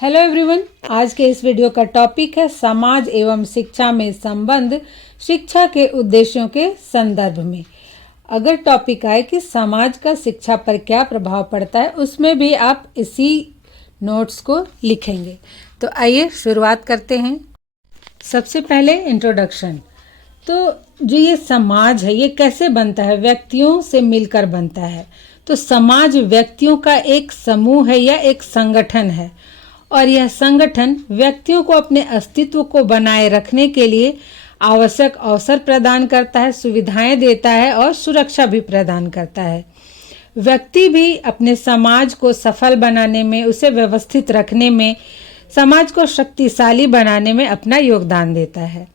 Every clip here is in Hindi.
हेलो एवरीवन, आज के इस वीडियो का टॉपिक है समाज एवं शिक्षा में संबंध शिक्षा के उद्देश्यों के संदर्भ में। अगर टॉपिक आए कि समाज का शिक्षा पर क्या प्रभाव पड़ता है, उसमें भी आप इसी नोट्स को लिखेंगे। तो आइए शुरुआत करते हैं। सबसे पहले इंट्रोडक्शन। तो जो ये समाज है, ये कैसे बनता है? व्यक्तियों से मिलकर बनता है। तो समाज व्यक्तियों का एक समूह है या एक संगठन है, और यह संगठन व्यक्तियों को अपने अस्तित्व को बनाए रखने के लिए आवश्यक अवसर प्रदान करता है, सुविधाएं देता है और सुरक्षा भी प्रदान करता है। व्यक्ति भी अपने समाज को सफल बनाने में, उसे व्यवस्थित रखने में, समाज को शक्तिशाली बनाने में अपना योगदान देता है।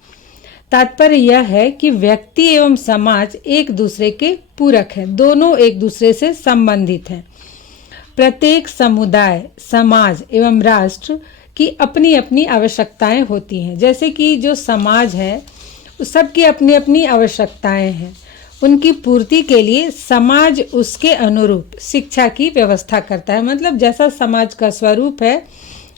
तात्पर्य यह है कि व्यक्ति एवं समाज एक दूसरे के पूरक हैं, दोनों एक दूसरे से संबंधित हैं। प्रत्येक समुदाय, समाज एवं राष्ट्र की अपनी अपनी आवश्यकताएं होती हैं। जैसे कि जो समाज है, सबकी अपनी अपनी आवश्यकताएं हैं। उनकी पूर्ति के लिए समाज उसके अनुरूप शिक्षा की व्यवस्था करता है। मतलब जैसा समाज का स्वरूप है,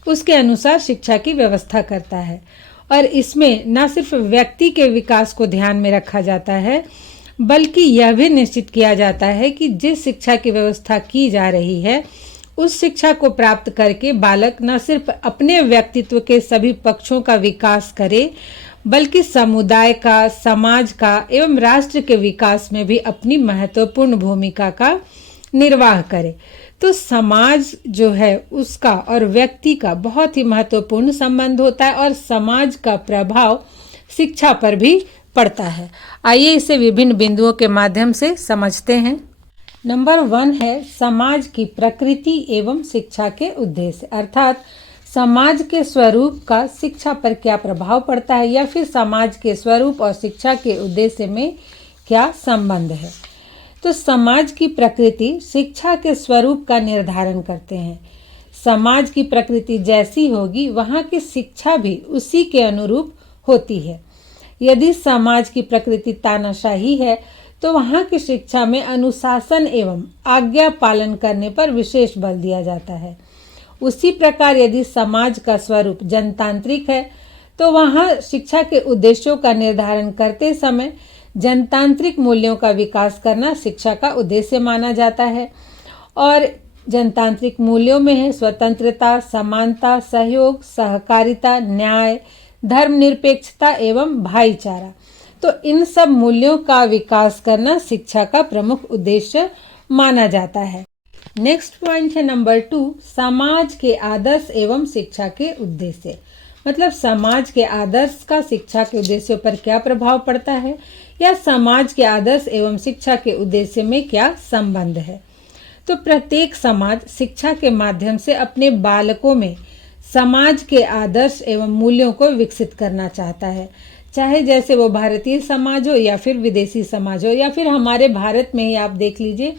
उसके अनुसार शिक्षा की व्यवस्था करता है। और इसमें न सिर्फ व्यक्ति के विकास को ध्यान में रखा जाता है, बल्कि यह भी निश्चित किया जाता है कि जिस शिक्षा की व्यवस्था की जा रही है, उस शिक्षा को प्राप्त करके बालक न सिर्फ अपने व्यक्तित्व के सभी पक्षों का विकास करे, बल्कि समुदाय का, समाज का एवं राष्ट्र के विकास में भी अपनी महत्वपूर्ण भूमिका का निर्वाह करे। तो समाज जो है, उसका और व्यक्ति का बहुत ही महत्वपूर्ण संबंध होता है, और समाज का प्रभाव शिक्षा पर भी पड़ता है। आइए इसे विभिन्न बिंदुओं के माध्यम से समझते हैं। नंबर 1 है समाज की प्रकृति एवं शिक्षा के उद्देश्य, अर्थात समाज के स्वरूप का शिक्षा पर क्या प्रभाव पड़ता है, या फिर समाज के स्वरूप और शिक्षा के उद्देश्य में क्या संबंध है। तो समाज की प्रकृति शिक्षा के स्वरूप का निर्धारण करते हैं। समाज की प्रकृति जैसी होगी, वहाँ की शिक्षा भी उसी के अनुरूप होती है। यदि समाज की प्रकृति तानाशाही है, तो वहाँ की शिक्षा में अनुशासन एवं आज्ञा पालन करने पर विशेष बल दिया जाता है। उसी प्रकार यदि समाज का स्वरूप जनतांत्रिक है, तो वहाँ शिक्षा के उद्देश्यों का निर्धारण करते समय जनतांत्रिक मूल्यों का विकास करना शिक्षा का उद्देश्य माना जाता है। और जनतांत्रिक मूल्यों में है स्वतंत्रता, समानता, सहयोग, सहकारिता, न्याय, धर्मनिरपेक्षता एवं भाईचारा। तो इन सब मूल्यों का विकास करना शिक्षा का प्रमुख उद्देश्य माना जाता है। नेक्स्ट पॉइंट है नंबर 2, समाज के आदर्श एवं शिक्षा के उद्देश्य। मतलब समाज के आदर्श का शिक्षा के उद्देश्यों पर क्या प्रभाव पड़ता है, या समाज के आदर्श एवं शिक्षा के उद्देश्य में क्या संबंध है। तो प्रत्येक समाज शिक्षा के माध्यम से अपने बालकों में समाज के आदर्श एवं मूल्यों को विकसित करना चाहता है, चाहे जैसे वो भारतीय समाज हो या फिर विदेशी समाज हो, या फिर हमारे भारत में ही आप देख लीजिए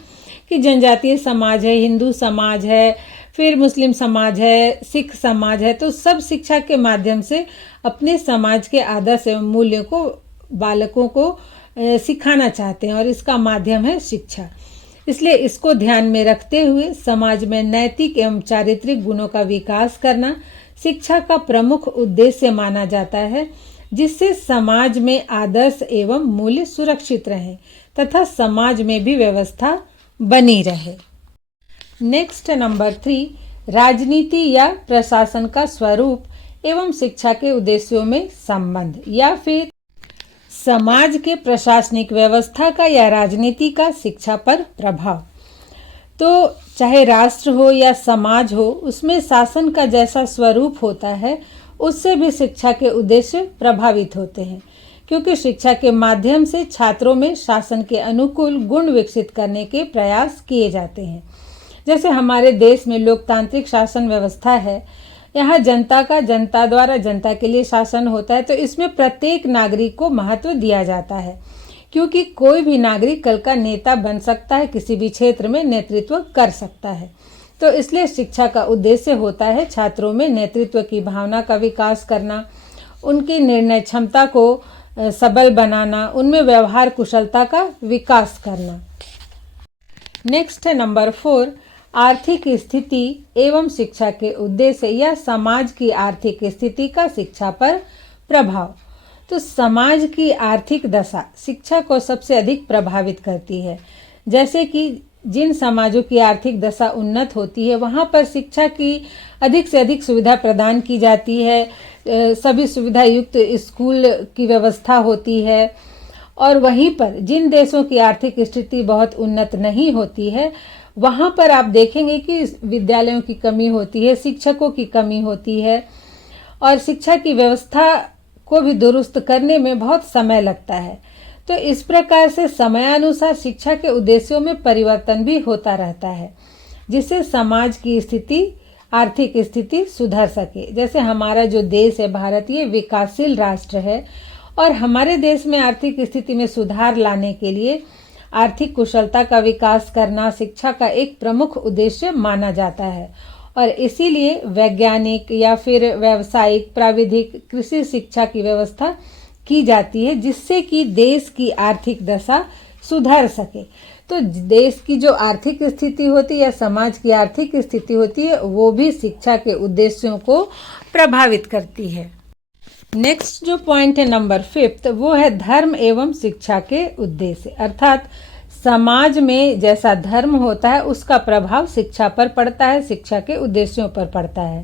कि जनजातीय समाज है, हिंदू समाज है, फिर मुस्लिम समाज है, सिख समाज है। तो सब शिक्षा के माध्यम से अपने समाज के आदर्श एवं मूल्यों को बालकों को सिखाना चाहते हैं, और इसका माध्यम है शिक्षा। इसलिए इसको ध्यान में रखते हुए समाज में नैतिक एवं चारित्रिक गुणों का विकास करना शिक्षा का प्रमुख उद्देश्य माना जाता है, जिससे समाज में आदर्श एवं मूल्य सुरक्षित रहे तथा समाज में भी व्यवस्था बनी रहे। नेक्स्ट नंबर 3, राजनीति या प्रशासन का स्वरूप एवं शिक्षा के उद्देश्यों में संबंध, या फिर समाज के प्रशासनिक व्यवस्था का या राजनीति का शिक्षा पर प्रभाव। तो चाहे राष्ट्र हो या समाज हो, उसमें शासन का जैसा स्वरूप होता है, उससे भी शिक्षा के उद्देश्य प्रभावित होते हैं, क्योंकि शिक्षा के माध्यम से छात्रों में शासन के अनुकूल गुण विकसित करने के प्रयास किए जाते हैं। जैसे हमारे देश में लोकतांत्रिक शासन व्यवस्था है, यहाँ जनता का जनता द्वारा जनता के लिए शासन होता है। तो इसमें प्रत्येक नागरिक को महत्व दिया जाता है, क्योंकि कोई भी नागरिक कल का नेता बन सकता है, किसी भी क्षेत्र में नेतृत्व कर सकता है। तो इसलिए शिक्षा का उद्देश्य होता है छात्रों में नेतृत्व की भावना का विकास करना, उनकी निर्णय क्षमता को सबल बनाना, उनमें व्यवहार कुशलता का विकास करना। नेक्स्ट है नंबर 4, आर्थिक स्थिति एवं शिक्षा के उद्देश्य या समाज की आर्थिक स्थिति का शिक्षा पर प्रभाव। तो समाज की आर्थिक दशा शिक्षा को सबसे अधिक प्रभावित करती है। जैसे कि जिन समाजों की आर्थिक दशा उन्नत होती है वहाँ पर शिक्षा की अधिक से अधिक सुविधा प्रदान की जाती है, सभी सुविधा युक्त स्कूल की व्यवस्था होती है। और वहीं पर जिन देशों की आर्थिक स्थिति बहुत उन्नत नहीं होती है वहाँ पर आप देखेंगे कि विद्यालयों की कमी होती है, शिक्षकों की कमी होती है और शिक्षा की व्यवस्था को भी दुरुस्त करने में बहुत समय लगता है। तो इस प्रकार से समयानुसार शिक्षा के उद्देश्यों में परिवर्तन भी होता रहता है, जिससे समाज की स्थिति, आर्थिक स्थिति सुधर सके। जैसे हमारा जो देश है भारत, ये विकासशील राष्ट्र है और हमारे देश में आर्थिक स्थिति में सुधार लाने के लिए आर्थिक कुशलता का विकास करना शिक्षा का एक प्रमुख उद्देश्य माना जाता है। और इसीलिए वैज्ञानिक या फिर व्यावसायिक, प्राविधिक, कृषि शिक्षा की व्यवस्था की जाती है, जिससे कि देश की आर्थिक दशा सुधर सके। तो देश की जो आर्थिक स्थिति होती है या समाज की आर्थिक स्थिति होती है वो भी शिक्षा के उद्देश्यों को प्रभावित करती है। नेक्स्ट जो पॉइंट है नंबर 5, वो है धर्म एवं शिक्षा के उद्देश्य। अर्थात समाज में जैसा धर्म होता है उसका प्रभाव शिक्षा पर पड़ता है, शिक्षा के उद्देश्यों पर पड़ता है।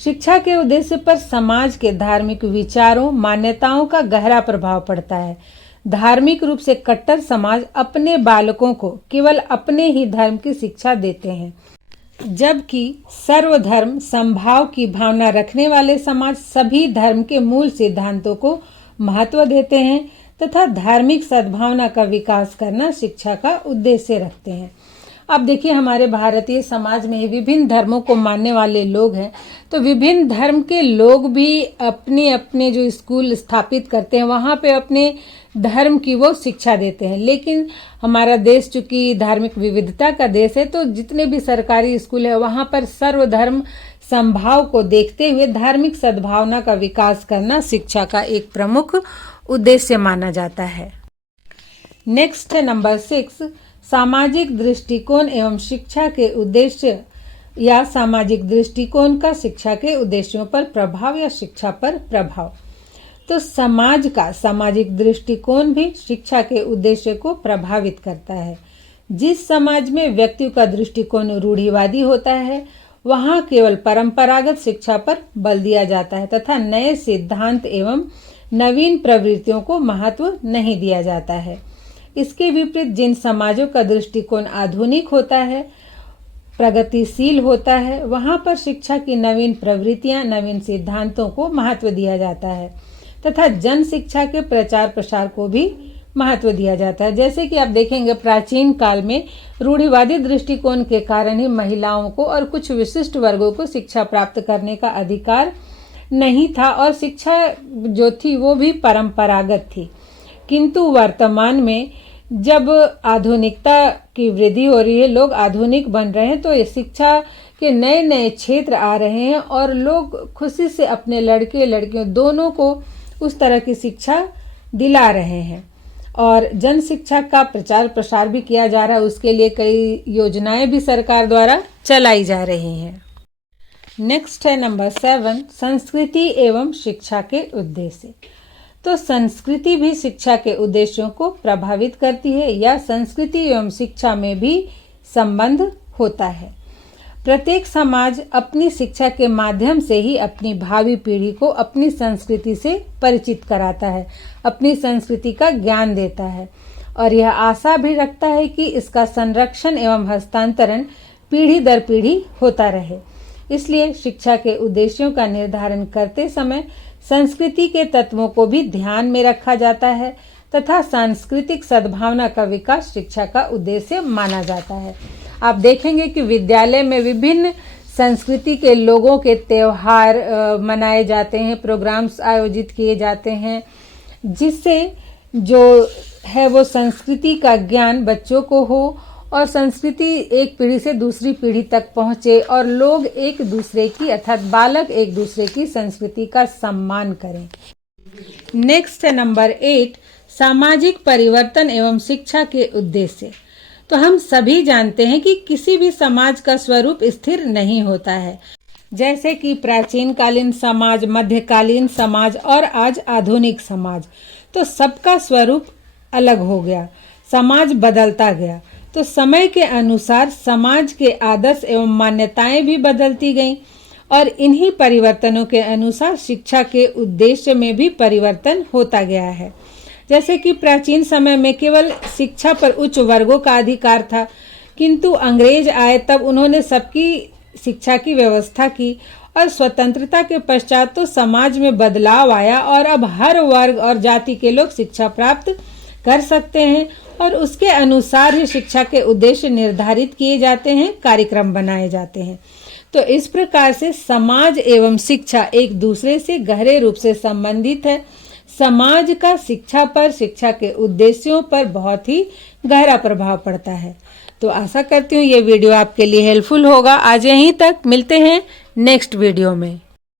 शिक्षा के उद्देश्य पर समाज के धार्मिक विचारों, मान्यताओं का गहरा प्रभाव पड़ता है। धार्मिक रूप से कट्टर समाज अपने बालकों को केवल अपने ही धर्म की शिक्षा देते हैं, जबकि सर्वधर्म समभाव की भावना रखने वाले समाज सभी धर्म के मूल सिद्धांतों को महत्व देते हैं तथा धार्मिक सद्भावना का विकास करना शिक्षा का उद्देश्य रखते हैं। अब देखिए हमारे भारतीय समाज में विभिन्न धर्मों को मानने वाले लोग हैं, तो विभिन्न धर्म के लोग भी अपने अपने जो स्कूल स्थापित करते हैं वहाँ पे अपने धर्म की वो शिक्षा देते हैं। लेकिन हमारा देश चूंकि धार्मिक विविधता का देश है, तो जितने भी सरकारी स्कूल है वहाँ पर सर्वधर्म समभाव को देखते हुए धार्मिक सद्भावना का विकास करना शिक्षा का एक प्रमुख उद्देश्य माना जाता है। नेक्स्ट है नंबर 6, सामाजिक दृष्टिकोण एवं शिक्षा के उद्देश्य या सामाजिक दृष्टिकोण का शिक्षा के उद्देश्यों पर प्रभाव या शिक्षा पर प्रभाव। तो समाज का सामाजिक दृष्टिकोण भी शिक्षा के उद्देश्य को प्रभावित करता है। जिस समाज में व्यक्ति का दृष्टिकोण रूढ़िवादी होता है वहाँ केवल परंपरागत शिक्षा पर बल दिया जाता है तथा नए सिद्धांत एवं नवीन प्रवृत्तियों को महत्व नहीं दिया जाता है। इसके विपरीत जिन समाजों का दृष्टिकोण आधुनिक होता है, प्रगतिशील होता है, वहाँ पर शिक्षा की नवीन प्रवृत्तियां, नवीन सिद्धांतों को महत्व दिया जाता है तथा जन शिक्षा के प्रचार प्रसार को भी महत्व दिया जाता है। जैसे कि आप देखेंगे प्राचीन काल में रूढ़िवादी दृष्टिकोण के कारण ही महिलाओं को और कुछ विशिष्ट वर्गों को शिक्षा प्राप्त करने का अधिकार नहीं था और शिक्षा जो थी वो भी परंपरागत थी। किंतु वर्तमान में जब आधुनिकता की वृद्धि हो रही है, लोग आधुनिक बन रहे हैं, तो ये शिक्षा के नए नए क्षेत्र आ रहे हैं और लोग खुशी से अपने लड़के लड़कियों दोनों को उस तरह की शिक्षा दिला रहे हैं और जन शिक्षा का प्रचार प्रसार भी किया जा रहा है। उसके लिए कई योजनाएं भी सरकार द्वारा चलाई जा रही हैं। नेक्स्ट है नंबर 7, संस्कृति एवं शिक्षा के उद्देश्य। तो संस्कृति भी शिक्षा के उद्देश्यों को प्रभावित करती है या संस्कृति एवं शिक्षा में भी संबंध होता है। प्रत्येक समाज अपनी शिक्षा के माध्यम से ही अपनी भावी पीढ़ी को अपनी संस्कृति से परिचित कराता है, अपनी संस्कृति का ज्ञान देता है और यह आशा भी रखता है कि इसका संरक्षण एवं हस्तांतरण पीढ़ी दर पीढ़ी होता रहे। इसलिए शिक्षा के उद्देश्यों का निर्धारण करते समय संस्कृति के तत्वों को भी ध्यान में रखा जाता है तथा सांस्कृतिक सद्भावना का विकास शिक्षा का उद्देश्य माना जाता है। आप देखेंगे कि विद्यालय में विभिन्न संस्कृति के लोगों के त्योहार मनाए जाते हैं, प्रोग्राम्स आयोजित किए जाते हैं, जिससे जो है वो संस्कृति का ज्ञान बच्चों को हो और संस्कृति एक पीढ़ी से दूसरी पीढ़ी तक पहुँचे और लोग एक दूसरे की अर्थात बालक एक दूसरे की संस्कृति का सम्मान करें। नेक्स्ट है नंबर 8, सामाजिक परिवर्तन एवं शिक्षा के उद्देश्य। तो हम सभी जानते हैं कि किसी भी समाज का स्वरूप स्थिर नहीं होता है। जैसे कि प्राचीन कालीन समाज, मध्यकालीन समाज और आज आधुनिक समाज, तो सबका स्वरूप अलग हो गया, समाज बदलता गया। तो समय के अनुसार समाज के आदर्श एवं मान्यताएं भी बदलती गईं और इन्हीं परिवर्तनों के अनुसार शिक्षा के उद्देश्य में भी परिवर्तन होता गया है। जैसे कि प्राचीन समय में केवल शिक्षा पर उच्च वर्गों का अधिकार था, किंतु अंग्रेज आए तब उन्होंने सबकी शिक्षा की व्यवस्था की और स्वतंत्रता के पश्चात तो समाज में बदलाव आया और अब हर वर्ग और जाति के लोग शिक्षा प्राप्त कर सकते हैं और उसके अनुसार ही शिक्षा के उद्देश्य निर्धारित किए जाते हैं, कार्यक्रम बनाए जाते हैं। तो इस प्रकार से समाज एवं शिक्षा एक दूसरे से गहरे रूप से संबंधित है। समाज का शिक्षा पर, शिक्षा के उद्देश्यों पर बहुत ही गहरा प्रभाव पड़ता है। तो आशा करती हूँ ये वीडियो आपके लिए हेल्पफुल होगा। आज यहीं तक, मिलते हैं नेक्स्ट वीडियो में।